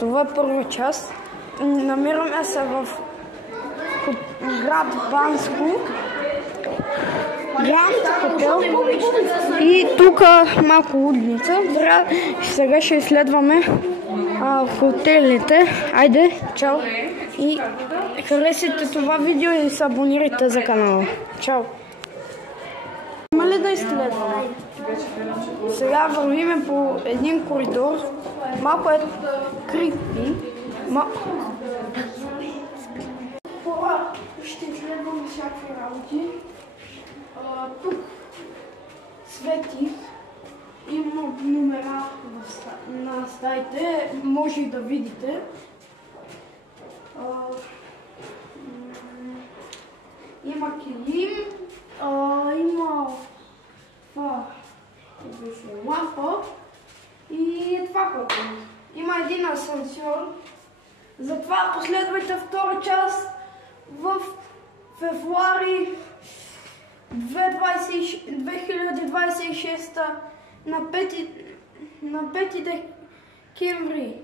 Това е първа част. Намираме се в град Банско. Гранд хотел. И тук малко лудница. Сега ще изследваме хотелите. Айде, чао! И харесайте това видео и се абонирайте за канала. Чао! Има ли да изследваме? Сега вървиме по един коридор. Малко е крипи. Ще изследваме всякакви работи. Тук свети. Има номера на стаите. Може и да видите. Има килим. Има лампа и това което. Има един асансьор. Затова последвайте втора част в февруари 2026 на 5 декември.